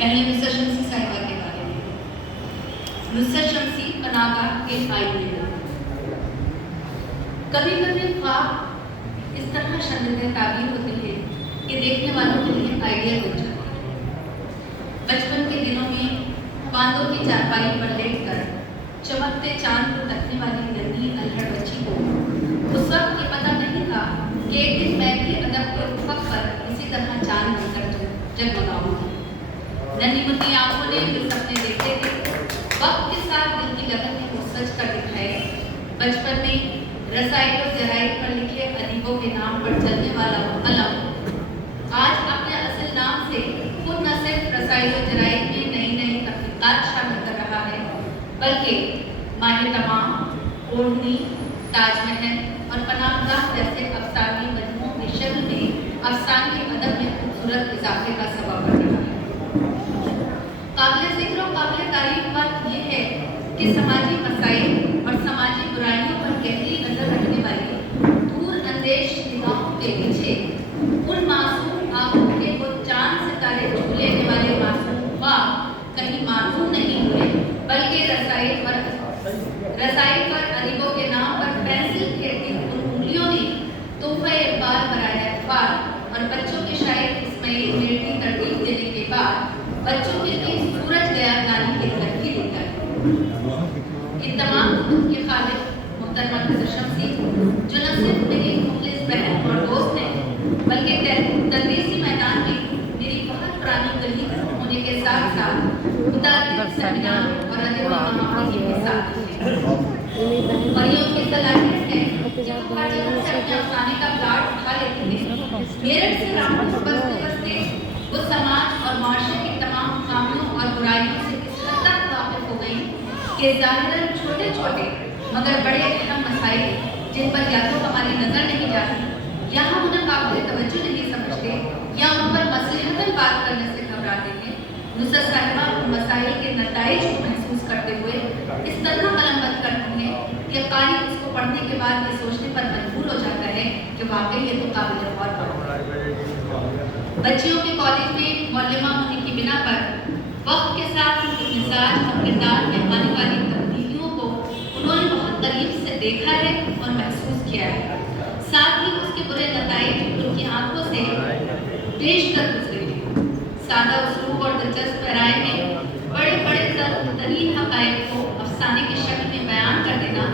پہلے نصرت شمسی صاحبہ کے بارے میں. نصرت شمسی پناہگاہ کے آئینے. کبھی کبھی خواب اس طرح شاندار تعبیر ہوتے ہیں کہ دیکھنے والوں کے لیے آئیڈیا بن جاتی ہے. بچپن کے دنوں میں باندوں کی چارپائی پر لیٹ کر چمکتے چاند کو تکنے والی ننھی الہڑ بچی کو اس وقت یہ پتہ نہیں تھا کہ ایک دن میں بھی ادب کے افق پر اسی طرح چاند بن کر جگمگاؤں گی. ننھی منھی آنکھوں نے جو سپنے دیکھے تھے وقت کے ساتھ دل کی لگن نے وہ سچ کر دکھائے. بچپن میں رسائل و جرائد پر لکھے ادیبوں کے نام پر چلنے والا وہ قلم آج اپنے اصل نام سے خود نہ صرف رسائل و جرائد میں نئی نئی تحقیقات شامل کر رہا ہے بلکہ ماہ تمام، اوڑھنی، تاج محل اور پناہگاہ جیسے افسانوی مجموعوں کی شکل میں افسانوی ادب میں خوبصورت اضافے کا سبب بن رہا ہے. قابل ذکر و قابل تعریف بات یہ ہے کہ سماجی مسائل اور سماجی برائیوں پر گہری نظر رکھنے والی دور اندیش نگاہوں کے پیچھے ان معصوم آنکھوں کے وہ چاند ستارے چھو لینے والے معصوم خواب کہیں معصوم نہیں ہوئے بلکہ رسائل پر ادیبوں کے نام پر پینسل کھیلتی ان انگلیوں نے تحفہ اقبال برائے اطفال اور بچوں کے شاعر اسماعیل میر کی ترتیب دینے کے بعد بچوں کے لیے سورج گیا گانے کی ترتیب لکھا ہے. ان تمام کتب کے خالق محترمہ نصرت شمسی جو نہ صرف میری مخلص بہن اور دوست ہیں بلکہ تدریسی میدان میں میری بہت پرانی گلی ہونے کے ساتھ ساتھ متعدد سیمینار اور ادب محافل کی مثال ہیں. اور یہ ان کی صلاحیت ہے کہ وہ ہر جگہ سے اپنے افسانے کا پلاٹ اٹھا لیتے ہیں. میرٹھ سے رامپور بستے بستے وہ سماج اور معاشرے کی تمام خامیوں اور برائیوں سے اس حد تک واقف ہو گئی کہ ظاہراً چھوٹے چھوٹے مگر بڑے اہم مسائل جن پر یا تو ہماری نظر نہیں جاتی یا ہم انہیں قابل توجہ نہیں سمجھتے یا ان پر مصلحتاً بات کرنے سے گھبراتے ہیں. نصرت صاحبہ ان مسائل کے نتائج کو محسوس کرتے ہوئے اس طرح قلم بند کرتی ہیں کہ قاری اس کو پڑھنے کے بعد یہ سوچنے پر مجبور ہو جاتا ہے کہ واقعی یہ تو قابل غور بات ہے. بچیوں کے کالج میں معلمہ ہونے کی بنا پر وقت کے ساتھ ان کے مزاج اور کردار میں آنے والی تبدیلیوں کو انہوں نے بہت قریب سے دیکھا ہے اور محسوس کیا ہے. ساتھ ہی اس کے برے نتائج ان کی آنکھوں سے پیش کر گزرے ہیں. سادہ